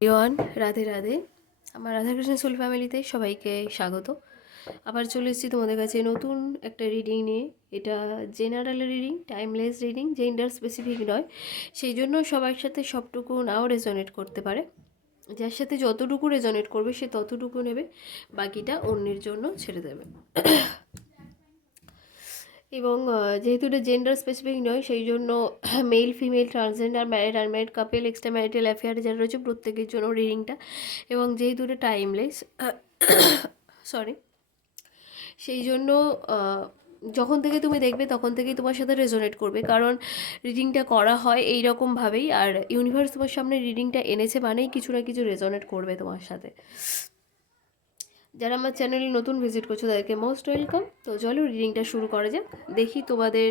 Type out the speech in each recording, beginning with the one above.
ইয়ন রাধে রাধে। আমার রাধাকৃষ্ণ সোল ফ্যামিলিতে সবাইকে স্বাগত। আবার চলে এসেছি তোমাদের কাছে নতুন একটা রিডিং নিয়ে। এটা general reading timeless reading gender specific নয়। সেই জন্য সবার সাথে সবটুকু নাও রেজনেট করতে পারে। যার সাথে যতটুকু রেজনেট করবে, সে ততটুকু নেবে। বাকিটা অন্যের জন্য ছেড়ে দেবে। এবং যেহেতু এটা জেন্ডার স্পেসিফিক নয়, সেই জন্য male female transgender married unmarried couple extra marital affair যারা রয়েছে প্রত্যেকের জন্য রিডিংটা এবং যেহেতু এটা টাইমলেস সরি সেই জন্য যখন থেকে তুমি দেখবে তখন থেকেই তোমার সাথে রেজোনেট করবে। কারণ রিডিংটা করা হয় এই রকমভাবেই আর ইউনিভার্স তোমার সামনে রিডিংটা এনেছে মানেই কিছু না কিছু রেজোনেট করবে তোমার সাথে। যারা আমার চ্যানেলে নতুন ভিজিট করছ, তাদেরকে মোস্ট ওয়েলকাম তো চলো রিডিংটা শুরু করা যাক। দেখি তোমাদের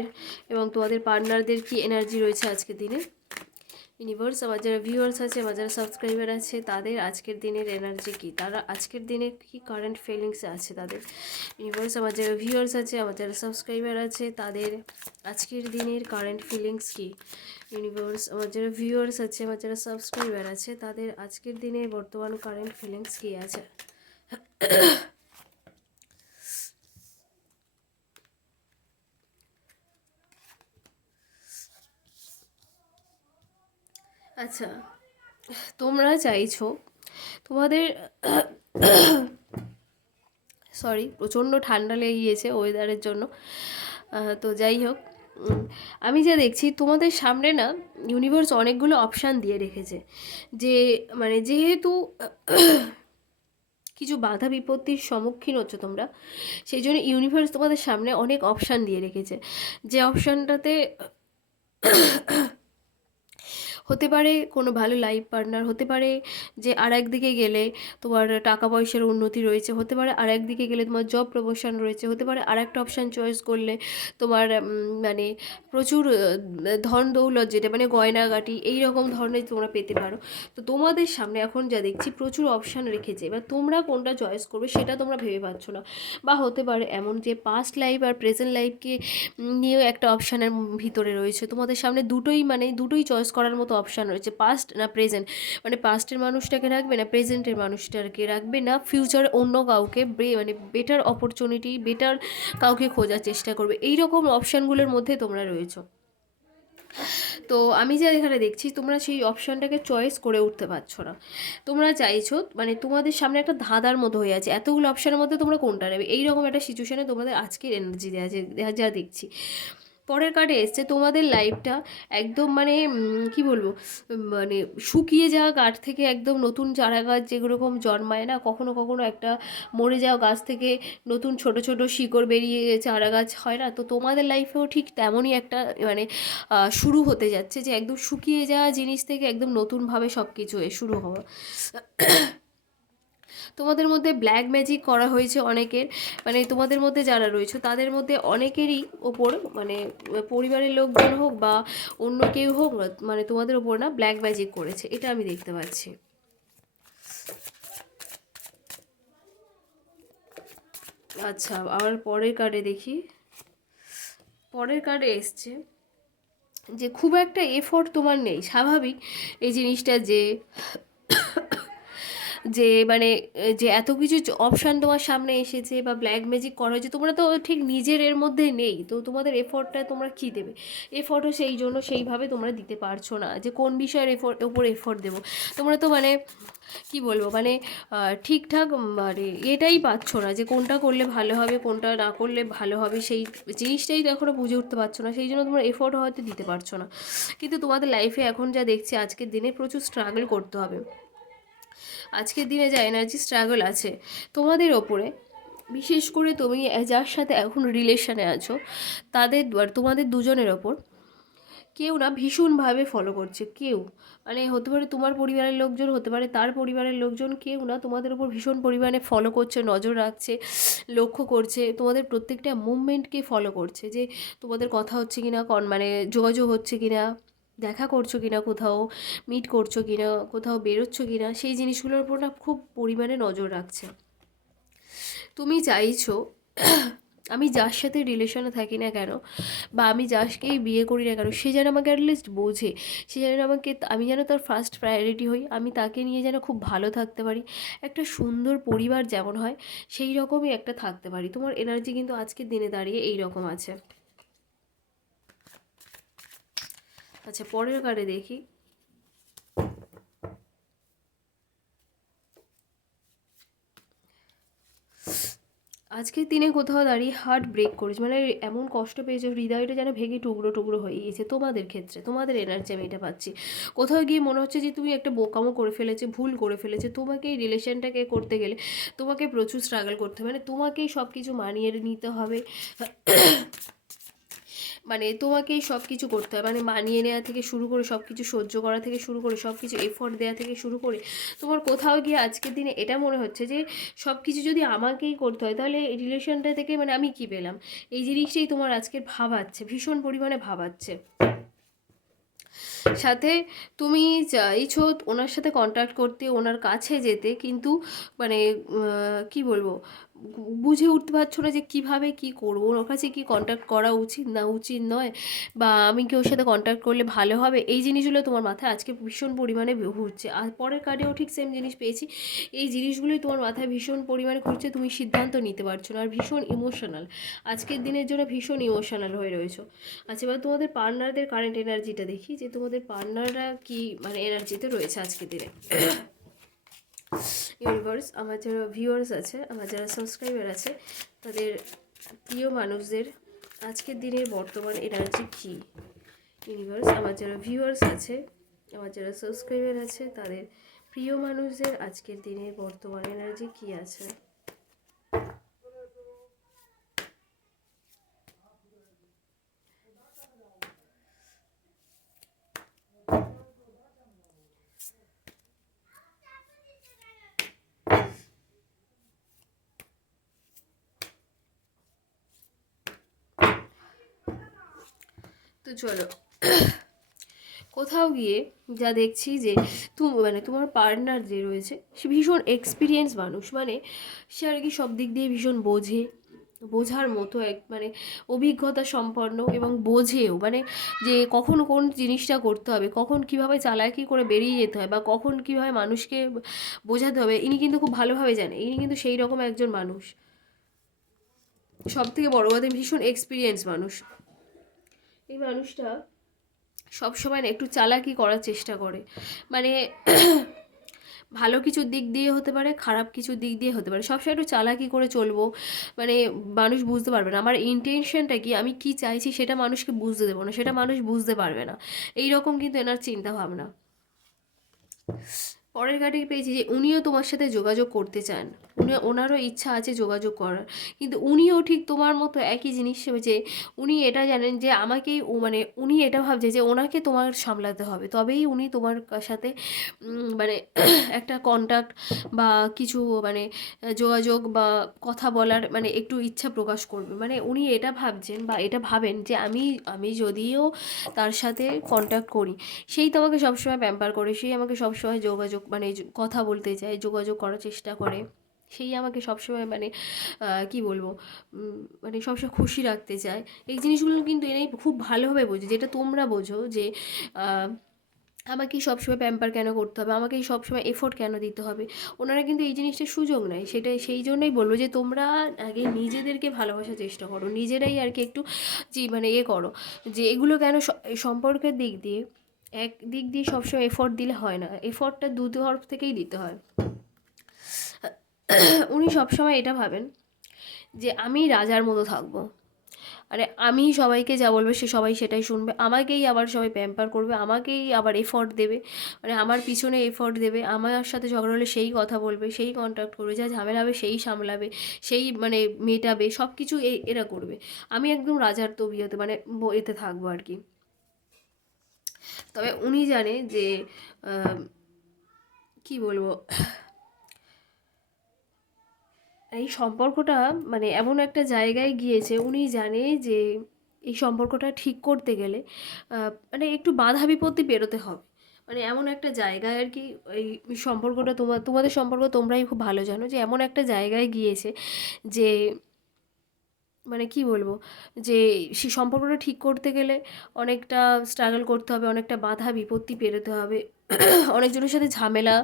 এবং তোমাদের পার্টনারদের কি এনার্জি রয়েছে আজকের দিনে। ইউনিভার্স আমার যারা ভিউয়ার্স আছে, আমার যারা সাবস্ক্রাইবার আছে, তাদের আজকের দিনের এনার্জি কি? তারা আজকের দিনে কি কারেন্ট ফিলিংস আছে তাদের? ইউনিভার্স আমার যারা ভিউয়ার্স আছে, আমার যারা সাবস্ক্রাইবার আছে, তাদের আজকের দিনের কারেন্ট ফিলিংস কি? ইউনিভার্স আমার যারা ভিউয়ার্স আছে, আমার যারা সাবস্ক্রাইবার আছে, তাদের আজকের দিনে বর্তমান কারেন্ট ফিলিংস কি আছে? আচ্ছা তোমরা চাইছো তোমাদের সরি, প্রচণ্ড ঠান্ডা লেগে গিয়েছে ওয়েদারের জন্য তো যাই হোক আমি যা দেখছি তোমাদের সামনে না ইউনিভার্স অনেকগুলো অপশান দিয়ে রেখেছে। যে মানে যেহেতু কিছু বাধা বিপত্তির সম্মুখীন হচ্ছ তোমরা। সেই জন্য ইউনিভার্স তোমাদের সামনে অনেক অপশান দিয়ে রেখেছে। যে অপশানটাতে হতে পারে কোনো ভালো লাইফ পার্টনার হতে পারে যে আর একদিকে গেলে তোমার টাকা পয়সার উন্নতি রয়েছে, হতে পারে আর একদিকে গেলে তোমার জব প্রমোশন রয়েছে, হতে পারে আর একটা অপশান চয়েস করলে তোমার মানে প্রচুর ধন দৌলত যেটা মানে গয়নাগাটি এই রকম ধরনের তোমরা পেতে পারো। তো তোমাদের সামনে এখন যা দেখছি প্রচুর অপশান রেখেছে, এবার তোমরা কোনটা চয়েস করবে সেটা তোমরা ভেবে পাচ্ছ না। বা হতে পারে এমন যে পাস্ট লাইফ আর প্রেজেন্ট লাইফকে নিয়েও একটা অপশানের ভিতরে রয়েছে। তোমাদের সামনে দুটোই মানে দুটোই চয়েস করার মতো অপশান রয়েছে পাস্ট না প্রেজেন্ট মানে পাস্টের মানুষটাকে রাখবে না প্রেজেন্টের মানুষটাকে রাখবে না? ফিউচারে অন্য কাউকে মানে বেটার অপরচুনিটি বেটার কাউকে খোঁজার চেষ্টা করবে। এই রকম অপশানগুলোর মধ্যে তোমরা রয়েছো। তো আমি যা এখানে দেখছি, তোমরা সেই অপশানটাকে চয়েস করে উঠতে পারছ না। তোমরা চাইছো মানে তোমাদের সামনে একটা ধাঁধার মতো হয়ে আছে। এতগুলো অপশানের মধ্যে তোমরা কোনটা নেবে? এইরকম একটা সিচুয়েশনে তোমাদের আজকের এনার্জি দেওয়া যা দেখছি। পরের কার্ডে এসছে তোমাদের লাইফটা একদম মানে কি বলব? মানে শুকিয়ে যাওয়া গাছ থেকে একদম নতুন চারা গাছ যেরকম জন্মায় না, কখনো কখনো একটা মরে যাওয়া গাছ থেকে নতুন ছোট ছোট শিকড় বেরিয়ে চারা গাছ হয় না। তো তোমাদের লাইফেও ঠিক তেমনই একটা মানে শুরু হতে যাচ্ছে যে একদম শুকিয়ে যাওয়া জিনিস থেকে একদম নতুনভাবে সব কিছু শুরু হওয়া। তোমাদের মধ্যে ব্ল্যাক ম্যাজিক করা হয়েছে অনেকের। মানে তোমাদের মধ্যে যারা রয়েছে, তাদের মধ্যে অনেকেরই ওপর মানে পরিবারের লোকজন হোক বা অন্য কেউ হোক মানে তোমাদের ওপর না ব্ল্যাক ম্যাজিক করেছে। এটা আমি দেখতে পাচ্ছি। আচ্ছা আবার পরের কার্ডে দেখি। পরের কার্ডে এসছে যে খুব একটা এফোর্ট তোমার নেই। স্বাভাবিক এই জিনিসটা যে যে মানে যে এত কিছু অপশান তোমার সামনে এসেছে বা ব্ল্যাক ম্যাজিক করা হয়েছে, তোমরা তো ঠিক নিজের এর মধ্যে নেই। তো তোমাদের এফোর্টটা তোমরা কী দেবে? এফোর্টও সেই জন্য সেইভাবে তোমরা দিতে পারছ না যে কোন বিষয়ের এফোর্ট ওপর এফোর্ট দেবো। তোমরা তো মানে কি বলব? মানে ঠিকঠাক মানে এটাই পাচ্ছ না যে কোনটা করলে ভালো হবে, কোনটা না করলে ভালো হবে। সেই জিনিসটাই তো এখনও বুঝে উঠতে পারছ না। সেই জন্য তোমরা এফোর্ট হয়তো দিতে পারছ না। কিন্তু তোমাদের লাইফে এখন যা দেখছি, আজকের দিনে প্রচুর স্ট্রাগল করতে হবে। আজকের দিনে যা এনার্জি স্ট্রাগল আছে, তোমাদের ওপরে, বিশেষ করে তুমি যার সাথে এখন রিলেশনে আছো, তাদের তোমাদের দুজনের ওপর কেউ না ভীষণভাবে ফলো করছে, কেউ। মানে হতে পারে তোমার পরিবারের লোকজন, হতে পারে তার পরিবারের লোকজন, কেউ না তোমাদের উপর ভীষণ পরিমাণে ফলো করছে, নজর রাখছে, লক্ষ্য করছে, তোমাদের প্রত্যেকটা মুভমেন্টকে ফলো করছে, যে তোমাদের কথা হচ্ছে কিনা, কন মানে যোগাযোগ হচ্ছে কিনা দেখা করছ কিনা, কোথাও মিট করছ কিনা, কোথাও বেরোচ্ছ কিনা, সেই জিনিসগুলোর উপর না খুব পরিমাণে নজর রাখছে। তুমি চাইছো, আমি যার সাথে রিলেশনে থাকি না কেন বা আমি যাকেই বিয়ে করি না কেন, সে যেন আমাকে অ্যাটলিস্ট বোঝে, সে যেন আমাকে, আমি যেন তার ফার্স্ট প্রায়োরিটি হই, আমি তাকে নিয়ে যেন খুব ভালো থাকতে পারি, একটা সুন্দর পরিবার যেমন হয়, সেই রকমই একটা থাকতে পারি। তোমার এনার্জি কিন্তু আজকের দিনে দাঁড়িয়ে এই রকম আছে। আচ্ছা পরের কার্ডে দেখি। আজকের দিনে কোথাও দাঁড়িয়ে হার্ট ব্রেক করেছে। মানে এমন কষ্ট পেয়েছে, হৃদয়টা যেন ভেঙে টুকরো টুকরো হয়ে গিয়েছে তোমাদের ক্ষেত্রে, তোমাদের এনার্জি আমি এটা পাচ্ছি। কোথাও গিয়ে মনে হচ্ছে যে তুমি একটা বোকামো করে ফেলেছে, ভুল করে ফেলেছে। তোমাকে এই রিলেশনটাকে করতে গেলে তোমাকে প্রচুর স্ট্রাগল করতে হবে। মানে তোমাকেই সব কিছু মানিয়ে নিতে হবে। মানে তোমাকেই সব কিছু করতে হয়। মানে মানিয়ে নেওয়া থেকে শুরু করে সব কিছু সহ্য করা থেকে শুরু করে সব কিছু এফোর্ট দেওয়া থেকে শুরু করে, তোমার কোথাও গিয়ে আজকের দিনে এটা মনে হচ্ছে যে সব কিছু যদি আমাকেই করতে হয়, তাহলে এই রিলেশনটা থেকে মানে আমি কী পেলাম? এই জিনিসটাই তোমার আজকের ভাবাচ্ছে, ভীষণ পরিমাণে ভাবাচ্ছে। সাথে তুমি চাইছো ওনার সাথে কন্ট্যাক্ট করতে, ওনার কাছে যেতে, কিন্তু মানে কি বলব? বুঝে উঠতে পারছ না যে কীভাবে কি করব? ওর কাছে কি কন্ট্যাক্ট করা উচিত না উচিত নয়? বা আমি কি ওর সাথে কন্ট্যাক্ট করলে ভালো হবে? এই জিনিসগুলো তোমার মাথায় আজকে ভীষণ পরিমাণে ঘুরছে। আর পরের কার্ডেও ঠিক সেম জিনিস পেয়েছি। এই জিনিসগুলোই তোমার মাথায় ভীষণ পরিমাণে ঘুরছে, তুমি সিদ্ধান্ত নিতে পারছ না। আর ভীষণ ইমোশনাল আজকের দিনের জন্য ভীষণ ইমোশনাল হয়ে রয়েছো। আচ্ছা এবার তোমাদের পার্টনারদের কারেন্ট এনার্জিটা দেখি। যে তোমাদের পার্টনাররা কি মানে এনার্জিতে রয়েছে আজকের দিনে? ইউনিভার্স আমার যারা ভিউয়ার্স আছে, আমার যারা সাবস্ক্রাইবার আছে, তাদের প্রিয় মানুষদের আজকের দিনের বর্তমান এনার্জি কী? ইউনিভার্স আমার যারা ভিউয়ার্স আছে, আমার যারা সাবস্ক্রাইবার আছে, তাদের প্রিয় মানুষদের আজকের দিনের বর্তমান এনার্জি কী আছে? তো চলো। কোথাও গিয়ে যা দেখছি যে তুমি মানে তোমার পার্টনার যে রয়েছে, সে ভীষণ এক্সপিরিয়েন্স মানুষ। মানে সে আর কি সব দিক দিয়ে ভীষণ বোঝে, বোঝার মতো এক মানে অভিজ্ঞতা সম্পন্ন এবং বোঝেও। মানে যে কখন কোন জিনিসটা করতে হবে, কখন কীভাবে চালাকি করে বেরিয়ে যেতে হয় বা কখন কীভাবে মানুষকে বোঝাতে হবে, ইনি কিন্তু খুব ভালোভাবে জানে। ইনি কিন্তু সেই রকম একজন মানুষ। সব থেকে বড় কথা, ভীষণ এক্সপিরিয়েন্স মানুষ। এই মানুষটা সবসময় না একটু চালাকি করার চেষ্টা করে। মানে ভালো কিছু দিক দিয়ে হতে পারে, খারাপ কিছু দিক দিয়ে হতে পারে। সবসময় একটু চালাকি করে চলবো মানে মানুষ বুঝতে পারবে না। আমার ইন্টেনশনটা কি? আমি কি চাইছি সেটা মানুষকে বুঝতে দেবো না, সেটা মানুষ বুঝতে পারবে না। এই রকম কিন্তু এনার চিন্তা ভাবনা পরের কার্ডে পেয়েছি যে উনিও তোমার সাথে যোগাযোগ করতে চান। উনি, ওনারও ইচ্ছা আছে যোগাযোগ করার। কিন্তু উনিও ঠিক তোমার মতো একই জিনিস যে উনি এটা জানেন যে আমাকেই মানে উনি এটা ভাবছে যে ওনাকে তোমার সামলাতে হবে। তবেই উনি তোমার সাথে মানে একটা কন্ট্যাক্ট বা কিছু মানে যোগাযোগ বা কথা বলার মানে একটু ইচ্ছা প্রকাশ করবে। মানে উনি এটা ভাবছেন বা এটা ভাবেন যে আমি আমি যদিও তার সাথে কন্ট্যাক্ট করি, সেই তোমাকে সবসময় প্যাম্পার করে, সেই আমাকে সবসময় যোগাযোগ মানে কথা বলতে চায়, যোগাযোগ করার চেষ্টা করে, সেই আমাকে সবসময় মানে কি বলব মানে সবসময় খুশি রাখতে চায়। এই জিনিসগুলো কিন্তু এনেই খুব ভালোভাবে বোঝে, যেটা তোমরা বোঝো যে আমাকেই সবসময় প্যাম্পার কেন করতে হবে আমাকেই সবসময় এফোর্ট কেন দিতে হবে? ওনারা কিন্তু এই জিনিসটা সুযোগ নেয়, সেটাই, সেই জন্যই বলব যে, তোমরা আগে নিজেদেরকে ভালোবাসার চেষ্টা করো, নিজেরাই আর কি একটু যে মানে ইয়ে করো, যে এগুলো কেন সম্পর্কের দিক দিয়ে এক দিক দিয়ে সবসময় এফোর্ট দিলে হয় না। এফোর্টটা দু তরফ থেকেই দিতে হয়। উনি সবসময় এটা ভাবেন যে, আমি রাজার মতো থাকব। মানে আমি সবাইকে যা বলবে সে সবাই সেটাই শুনবে। আমাকেই আবার সবাই প্যাম্পার করবে, আমাকেই আবার এফর্ট দেবে। মানে আমার পিছনে এফর্ট দেবে, আমার সাথে ঝগড়া হলে সেই কথা বলবে, সেই কন্ট্যাক্ট করবে, যা ঝামেলা হবে সেই সামলাবে, সেই মানে মেটাবে সব কিছু এরা করবে। আমি একদম রাজার তবিয়তে মানে এতে থাকব আর কি। তবে উনি জানে যে কি বলব? এই সম্পর্কটা মানে এমন একটা জায়গায় গিয়েছে, উনি জানে যে এই সম্পর্কটা ঠিক করতে গেলে মানে একটু বাধা বিপত্তি বেরোতে হবে। মানে এমন একটা জায়গায় আর কি এই সম্পর্কটা তোমার তোমাদের সম্পর্ক তোমরাই খুব ভালো জানো যে এমন একটা জায়গায় গিয়েছে যে মানে কি বলব? যে সে সম্পর্কটা ঠিক করতে গেলে অনেকটা স্ট্রাগল করতে হবে, অনেকটা বাধা বিপত্তি পেরোতে হবে। অনেকজনের সাথে ঝামেলা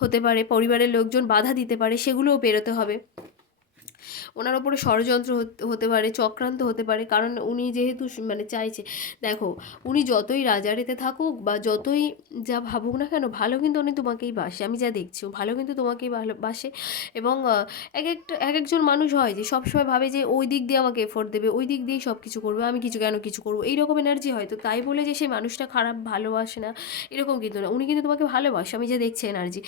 হতে পারে, পরিবারের লোকজন বাধা দিতে পারে, সেগুলোও পেরোতে হবে। ওনার ওপরে ষড়যন্ত্র হত- পারে, চক্রান্ত হতে পারে, কারণ উনি যেহেতু মানে চাইছে, দেখো, উনি যতই রাজারেতে থাকুক বা যতই যা ভাবুক না কেন, ভালো কিন্তু উনি তোমাকেই বাসে, আমি যা দেখছি ভালো কিন্তু তোমাকেই ভালোবাসে এবং এক একটা এক একজন মানুষ হয় যে সবসময় ভাবে যে ওই দিক দিয়ে আমাকে এফোর্ট দেবে, ওই দিক দিয়েই সব কিছু করবে, আমি কিছু কেন কিছু করব, এইরকম এনার্জি হয়। তো তাই বলে যে সেই মানুষটা খারাপ, ভালোবাসে না, এরকম কিন্তু না, উনি কিন্তু তোমাকে ভালোবাসে, আমি যা দেখছি এনার্জি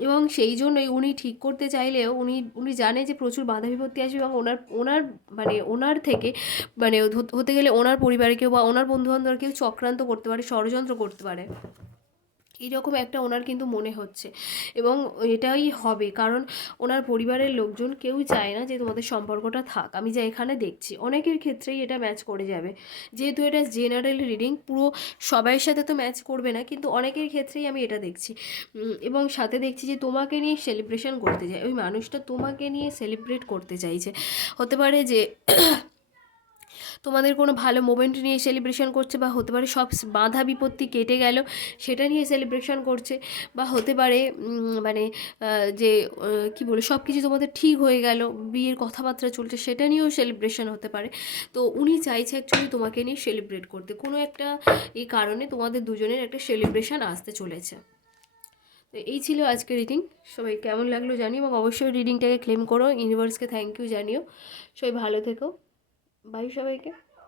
এবং সেই জন্যই উনি ঠিক করতে চাইলেও উনি উনি জানে যে প্রচুর বাধা বিপত্তি আসবে এবং ওনার ওনার মানে ওনার থেকে মানে হতে- গেলে ওনার পরিবারকেও বা ওনার বন্ধুবান্ধবকেও চক্রান্ত করতে পারে, ষড়যন্ত্র করতে পারে। এইরকম একটা ওনার কিন্তু মনে হচ্ছে। এবং এটাই হবে, কারণ ওনার পরিবারের লোকজন কেউ চায় না যে তোমাদের সম্পর্কটা থাক। আমি যা এখানে দেখছি, অনেকের ক্ষেত্রেই এটা ম্যাচ করে যাবে। যেহেতু এটা জেনারেল রিডিং পুরো সবাইয়ের সাথে তো ম্যাচ করবে না, কিন্তু অনেকের ক্ষেত্রেই আমি এটা দেখছি। এবং সাথে দেখছি যে তোমাকে নিয়ে সেলিব্রেশন করতে চায় ওই মানুষটা তোমাকে নিয়ে সেলিব্রেট করতে চাইছে। হতে পারে যে তোমাদের কোনো ভালো মোমেন্ট নিয়ে সেলিব্রেশন করছে বা হতে পারে সব বাধা বিপত্তি কেটে গেল, সেটা নিয়ে সেলিব্রেশন করছে বা হতে পারে মানে যে কি বলে সব কিছু তোমাদের ঠিক হয়ে গেল, বিয়ের কথাবার্তা চলছে, সেটা নিয়েও সেলিব্রেশন হতে পারে। তো উনি চাইছে অ্যাকচুয়ালি তোমাকে নিয়ে সেলিব্রেট করতে। কোনো একটা এই কারণে তোমাদের দুজনের একটা সেলিব্রেশন আসতে চলেছে। তো এই ছিল আজকে রিডিং সবাই কেমন লাগল জানিও এবং অবশ্যই রিডিংটাকে ক্লেম করো। ইউনিভার্সকে থ্যাংক ইউ জানিও। সবাই ভালো থেকো। বাই সবাইকে।